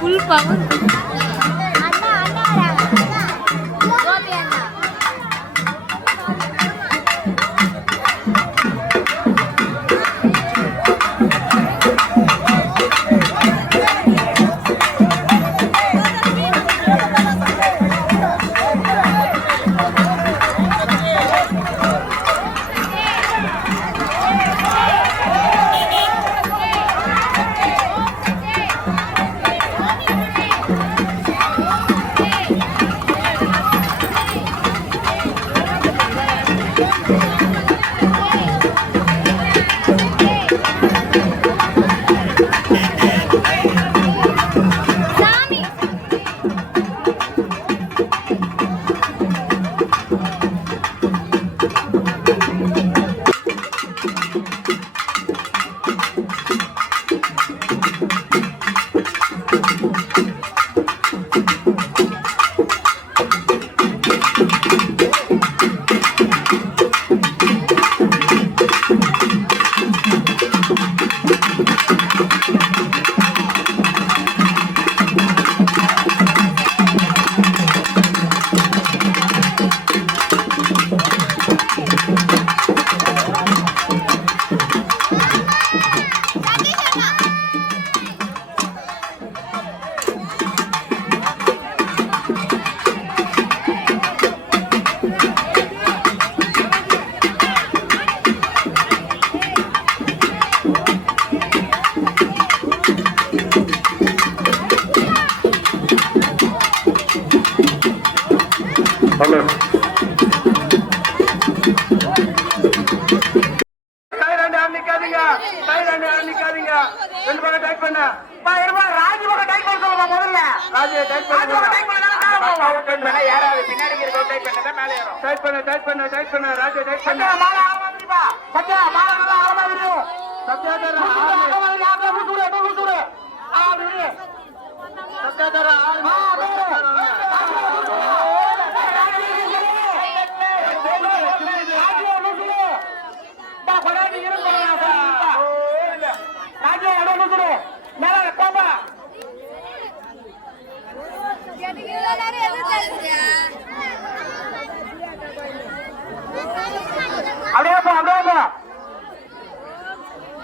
full power.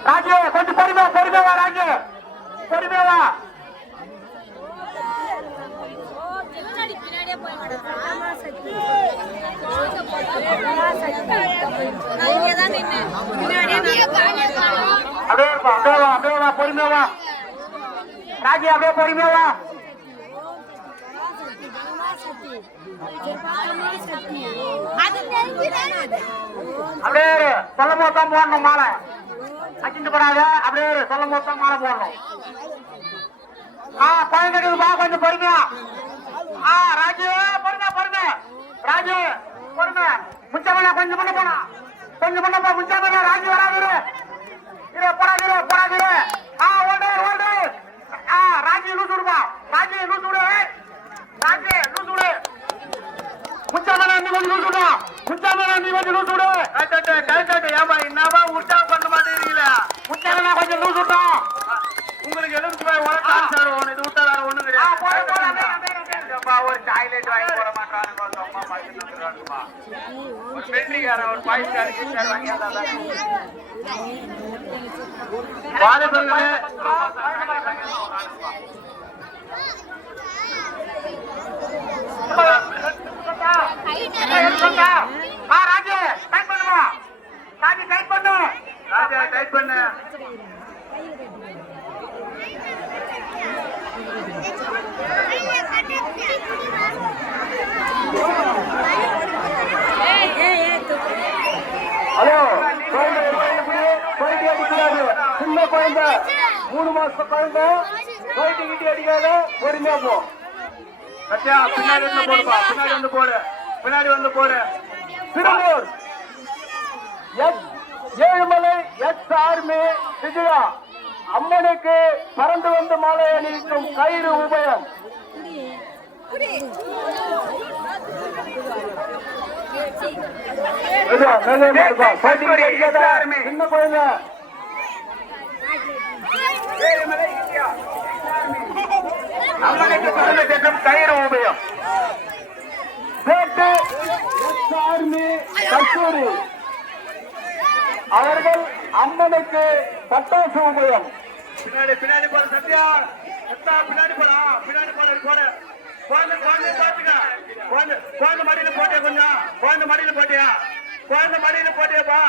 Raju கொஞ்சம் பொறுமையா ராஜு பொறுமையா அப்படியே பொறுமையா ராஜு அப்படியே பொறுமையா அப்படியே சொல்லும் போது தான் போடணும் மாலை அச்சிட்டு போடாத அப்படியே சொல்லும் போது தான் மாலை போடணும் குழந்தைக்கு கொஞ்சம் பொறுமையா ராஜு பொறுமை ராஜு பொறுமை முச்சமல்ல கொஞ்சம் பண்ண போனா கொஞ்சம் பண்ண போ முச்சமல்ல ராஜு வராது போடாது ஓல்டு ராஜு லூசு விடுப்பா ராஜு லூசு விடு முச்சமல்ல நீ கொஞ்சம் லூசு விடு முச்சமல்ல நீ கொஞ்சம் லூசு விடு ஏமா என்னவா உட்டா பண்ண மாட்டேங்கிறீங்களா முச்சமல்ல கொஞ்சம் லூசு விட்டோம் உங்களுக்கு எழுந்து போய் உனக்கு சார் இது விட்டா வேற ஒண்ணு கிடையாது ஒரு டாய்லெட் வாங்கி போட மாட்டானுமா ஒரு பெண்ணிக்கார ஒரு பாய்க்கார வாங்கி ராஜு டைட் பண்ணுவா ராஜு டைட் பண்ணு ராஜா டைட் பண்ணு ஹலோ போயிட்டு அடிக்கிறாரு சின்ன குழந்தை 3 மாசம் குழந்தை போயிட்டு கிட்டி அடிக்காத பொறுமையா போ சத்யா பின்னாடி வந்து போடுப்பா பின்னாடி வந்து போடு திருப்பூர் ஏழுமலை எக்ஸ் ஆர்மி விஜயா அம்மனுக்கு பறந்து வந்து மாலை அணிவிக்கும் கயிறு உபயம் சின்ன குழந்தை அம்மனுக்கு பிறந்த சென்றும் கயிறு உபயம் கஸ்தூரி அவர்கள் அம்மனுக்கு பட்டாசு உபயம். பின்னாடி பின்னாடி போற சத்யா சத்தா பின்னாடி போடா பின்னாடி போட குழந்தை பாத்துக்க குழந்தை மடியில போட்டியா கொஞ்சம் குழந்தை மடியில போட்டியா குழந்தை மடியில போட்டியாப்பா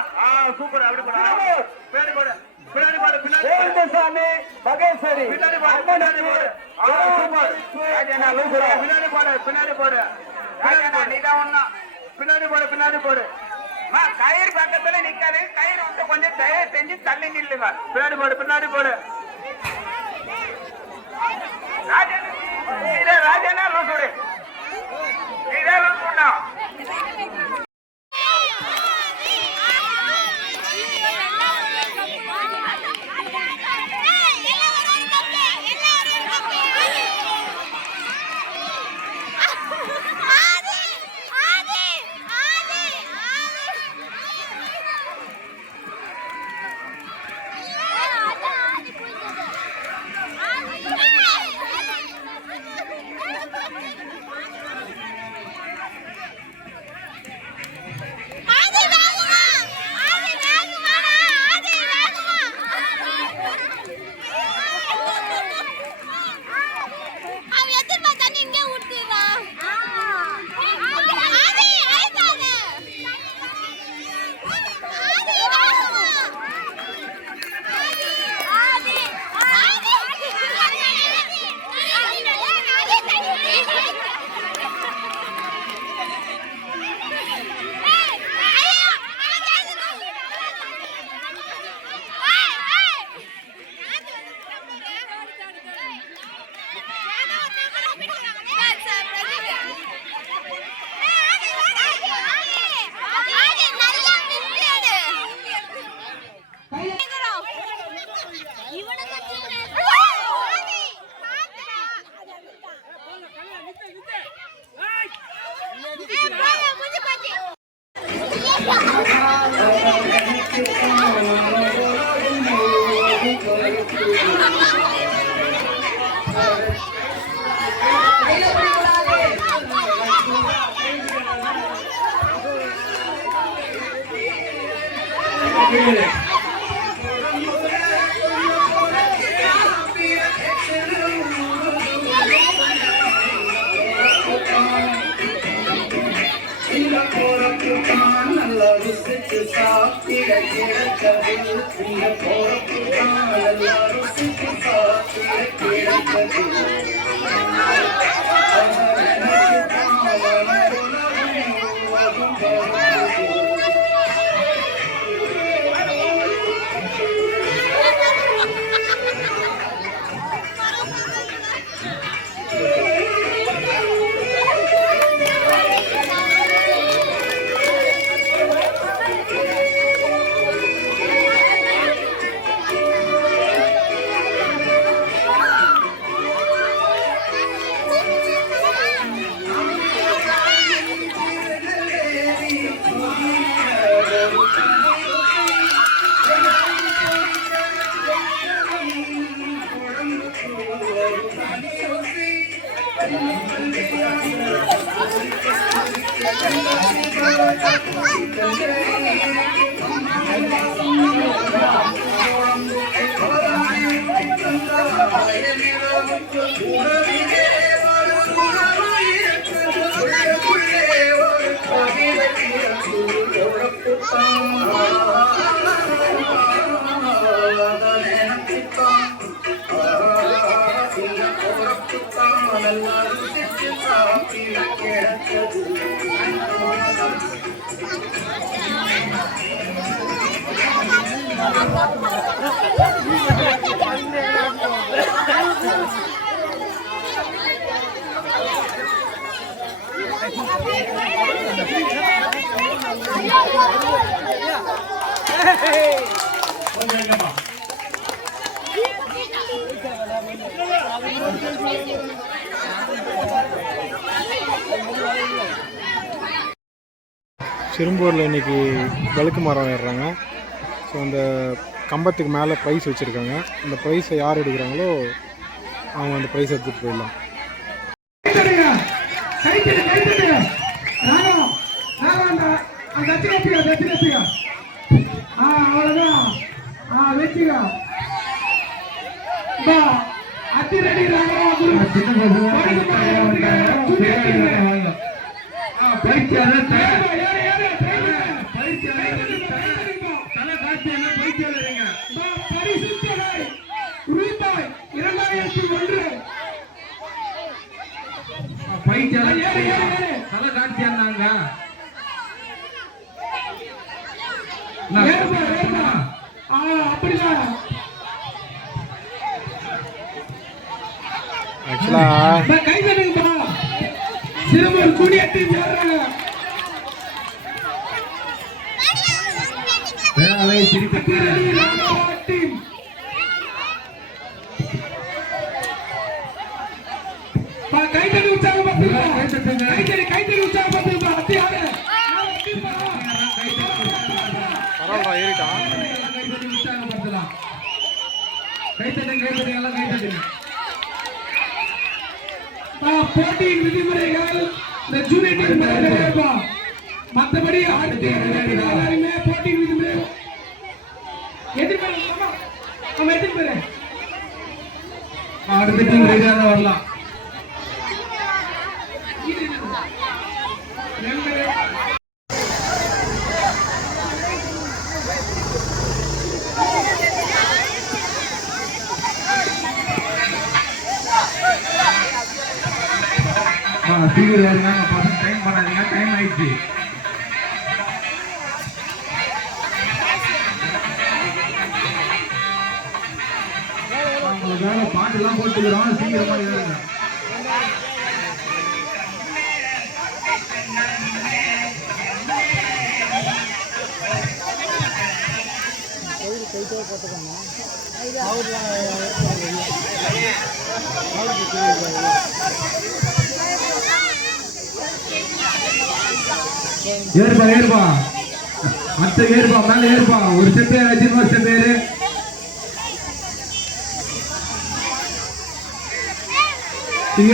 சூப்பர் அப்படி போடா பின்னாடி போடு பின்னாடி போடு பின்னாடி சாமி மகேஸ்வரி பின்னாடி போடு பின்னாடி போடு பின்னாடி போடு பின்னாடி போடு நீதான் ஒண்ணா பின்னாடி போடு பின்னாடி போடு கயிறு பக்கத்துல நிக்காது கயிறு வந்து கொஞ்சம் தயார் செஞ்சு தள்ளி நில்லுங்க பின்னாடி போடு பின்னாடி போடு ராஜனா லூசுடு இதே லூசுடா சிறும்பூரில் இன்றைக்கி வழுக்கு மரம் ஏறுறாங்க. ஸோ அந்த கம்பத்துக்கு மேலே ப்ரைஸ் வச்சுருக்காங்க. அந்த ப்ரைஸை யார் எடுக்கிறாங்களோ அவங்க அந்த ப்ரைஸ் எடுத்துகிட்டு போயிடலாம். சிறுவர் குடியேற்றி கைத்தறி உற்சாகப்படுத்துங்க. கைத்தறி உற்சாகப்படுத்துங்க. போட்டியின் விதிமுறைகள் இந்த ஜூனியர் மற்றபடி எல்லாருமே போட்டியின் விதிமுறை எதிர்பார்க்க அடுத்த டீம் ரெடியாக வரலாம். டைம் பண்ணாதீங்க, டைம் ஆயிடுச்சு. அவங்களுக்காக பாட்டுலாம் போட்டுக்கிறோம், சீக்கிரமா ஏறுங்க. ஏறுபா ஏறுபா மத்த ஏறுபா மேல ஏறுபா. ஒரு செட்டு வச்சு ஒரு செட்டு ஏறு.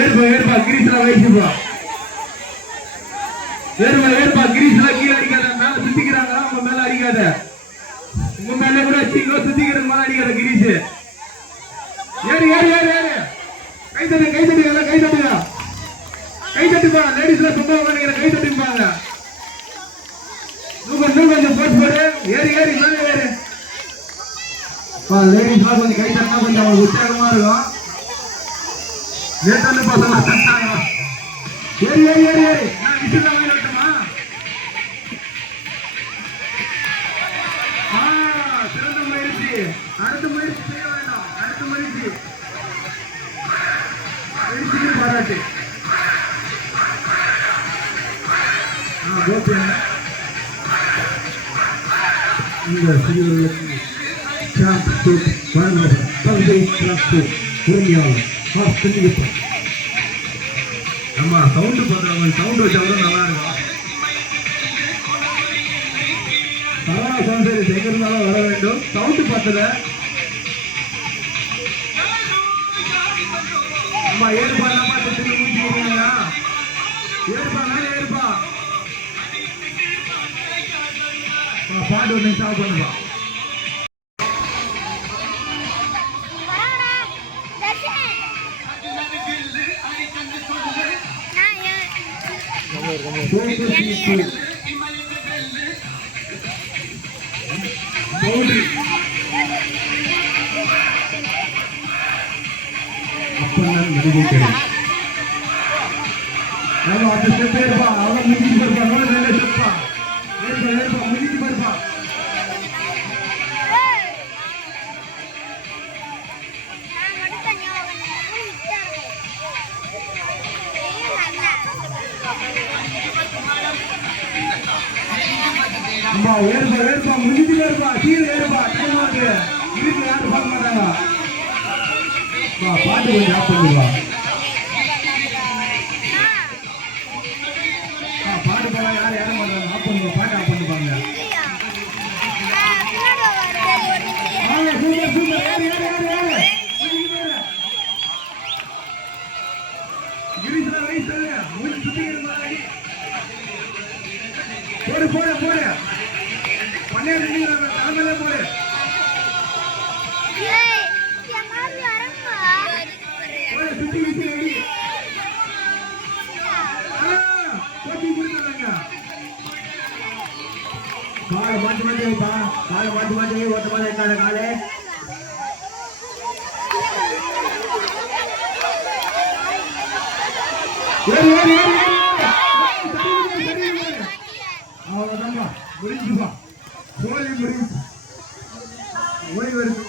ஏறுபா ஏறுபா கிரீஸ்ல வயசுபா. ஏறுபா ஏறுபா கிரீஸ்ல கீழே அடிக்காத. மேல சுத்திக்கிறாங்க, உங்க மேல அடிக்காத. உங்க மேல கூட வச்சுக்கோ, சுத்திக்கிறது மேல அடிக்காத கிரீஸ். ஏறு ஏறு ஏறு ஏறு. கை தட்டு கை தட்டு எல்லாம் கை தட்டுங்க. கை தட்டுப்பா. லேடிஸ்ல சும்மா உட்காந்துக்கிற கை தட்டுப்பாங்க. கொஞ்சம் போட்டு போடு. ஏறி ஏறி மேலே ஏறு. லேடிஸ்லாம் கொஞ்சம் கை தட்டினா கொஞ்சம் அவங்களுக்கு உற்சாகமா இருக்கும். லேட்டான பசங்க தட்டாங்க. ஏறி ஏறி ஏறி ஏறி. விசில் தான் விட்டுமா. சிறந்த முயற்சி. அடுத்த முயற்சி செய்ய வேண்டாம். அடுத்த முயற்சி பாராட்டு. கோபி இந்த சிறுவர்களுக்கு நம்ம சவுண்டு பண்றவங்க சவுண்ட் வச்சாலும் நல்லா இருக்கும். சரவணா சௌந்தரி எங்கிருந்தாலும் வர வேண்டும். சவுண்டு பார்த்தல அம்மா ஏறுபா. நம்ம திரும்பி முடிச்சுக்கிறீங்களா? ஏறுபா மேலே ஏறுபா. பாட்டு ஒன்று ஸ்டாப் பண்ணுப்பா. அப்பதான் நடிகை பேருப்பா. அவன் முடிச்சு போயிருப்பா. நல்ல செப்பா ஏற்பா ஏற்பா முடிச்சு போயிருப்பா. அம்மா ஏறுபா ஏறுபா முடிஞ்சு ஏறுபா. கீழே ஏறுபா. டைம் ஆகுது. வீட்டில் யாரும் பார்க்க மாட்டாங்க. பாட்டு கொஞ்சம் ஆஃப் பண்ணிடுவா. பாட்டு போல யாரும் ஏற மாட்டாங்க. ஆஃப் பண்ணுவா. பாட்டு போடு போடு போடு பண்ணே தலைமையில போடு சுத்தி விட்டு ரெடி போட்டி கொடுக்குறாங்க காலை மாட்டி மாட்டி வைப்பா காலை மாட்டி மாட்டி ஓட்ட மாதிரி இருக்காத காலை ஏறி ஏறி ஏறி அவ்வளோதான்பா முடிஞ்சுப்பா கோழி முடிஞ்சு ஓய்வு வருது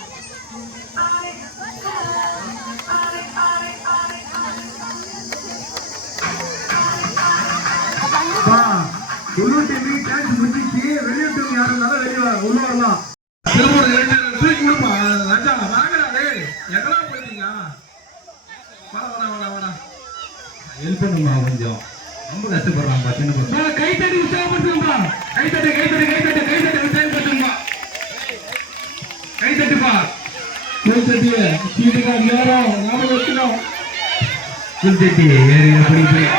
உள்ளூர் டான்ஸ் முடிச்சு வெளியூட்டு யாரும் இருந்தாலும் வெளியே உள்ள வரலாம் தூக்கி கொடுப்பா ராஜா வாங்கடா எங்கெல்லாம் போயிருக்கீங்க வாடா ஹெல்ப் பண்ணுமா கொஞ்சம் ரொம்ப கஷ்டப்படுறாங்க சின்ன பசங்க கை தட்டி உற்சாகப்படுத்துங்கப்பா கை தட்டு கை தட்டு கை தட்டு கை தட்டு உற்சாகப்படுத்துங்கப்பா கை தட்டுப்பா கை தட்டி சீட்டுக்கா நேரம் ஞாபகம் வச்சுக்கணும் கை தட்டி ஏறி அப்படி போய்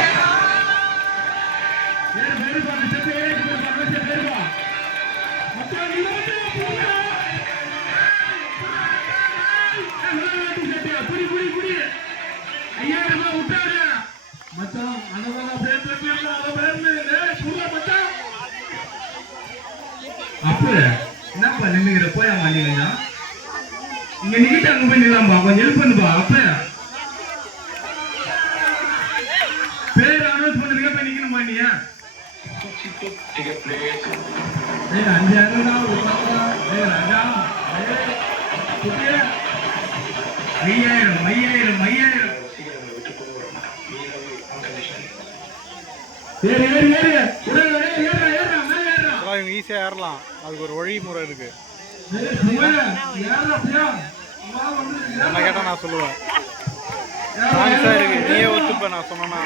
என்னப்பா நின்னுகிற போயா மாட்டீங்க இங்க நிக்கிட்டு அங்க போய் நில்லாம்பா கொஞ்சம் ஹெல்ப் பண்ணுப்பா அப்ப பேர் அனௌன்ஸ் பண்ணதுக்கு போய் நிக்கணும் மாட்டியா 5,000 இவங்க ஈஸியாக ஏறலாம். அதுக்கு ஒரு வழிமுறை இருக்கு. என்ன கேட்டால் நான் சொல்லுவேன். சான்ஸாக இருக்கு. நீயே ஒத்துப்ப நான் சொன்னா.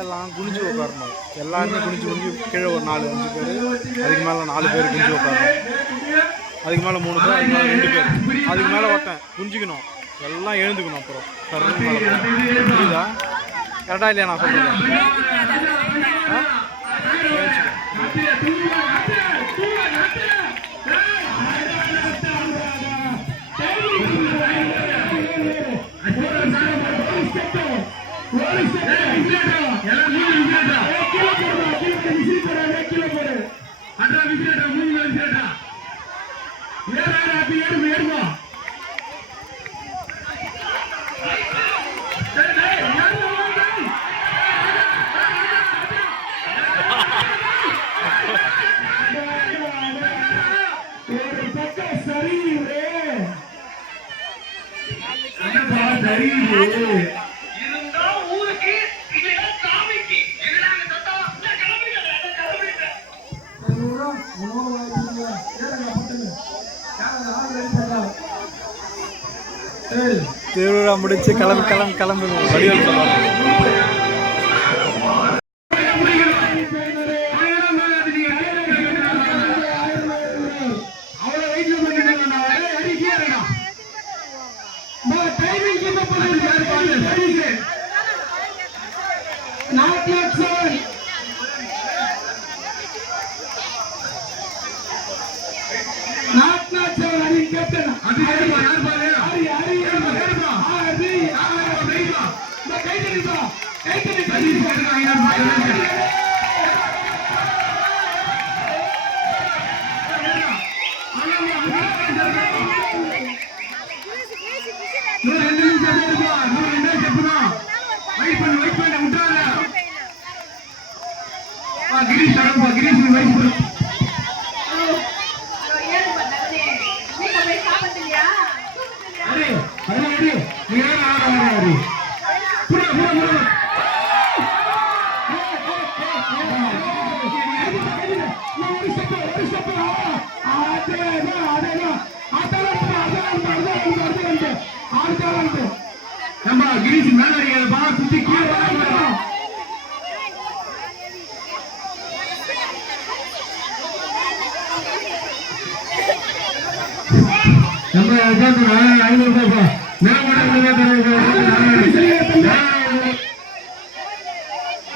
எல்லாம் குனிஞ்சு உட்காரணும். எல்லாருமே குனிஞ்சு குனிஞ்சு கீழே ஒரு 4-5 பேர், அதுக்கு மேலே 4 பேர் குனிஞ்சு உட்காரணும். அதுக்கு மேலே 3 பேர், அதுக்கு மேலே 2 பேர், அதுக்கு மேலே ஒருத்தன் குனிஞ்சிக்கணும். எல்லாம் எழுந்துக்கணும். அப்புறம் புரியுதா? கரெக்டாக இல்லையா நான் சொல்கிறேன்? திருவிழா முடிச்சு கிளம்பு வடிவல் சொல்லுவாங்க.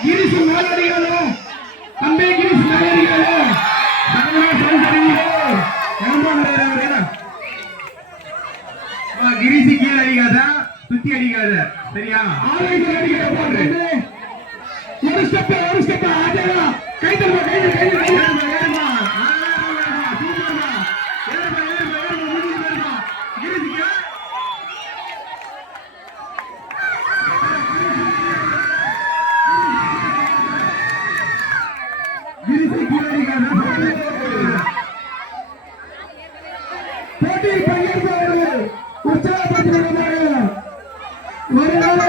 கிரீஷ் மேல அடிக்காதே தம்பி, கிரீஷ் மேல அடிக்காதே. கிரீஷ் கீழே அடிக்காத, சுத்தி அடிக்காத, சரியா? ஒரு ஸ்டெப் ஆடா. கை தருமா, கை தருமா, ஏறுமா. சூப்பர்மா. ஏறுமா. கிரீஷ் போட்டியில் பங்கேற்பவர்கள் உற்சாகப்படுத்துகிறார்கள். ஒரு நாள்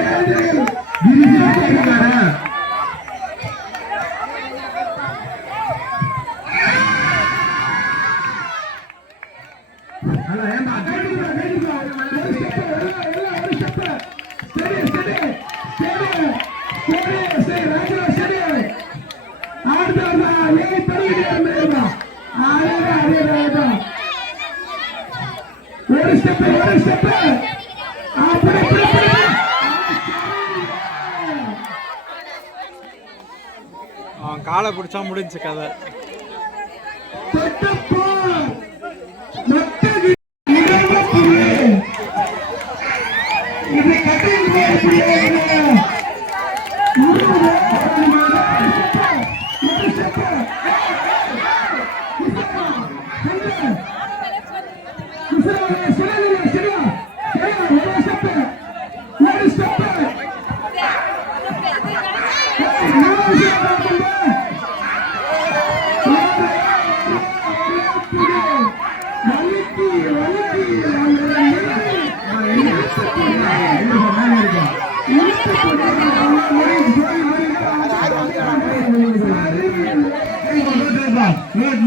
ஒரு ஸ்டெப் அவன் காலை பிடிச்சா முடிஞ்சு கதை.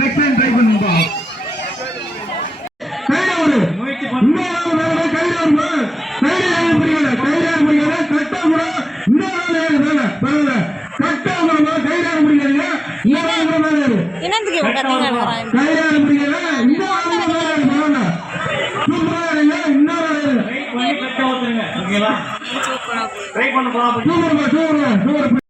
நெக்ஸ்ட் டைம் ட்ரை பண்ணுப்பா. ட்ரை பண்ண போலாம்.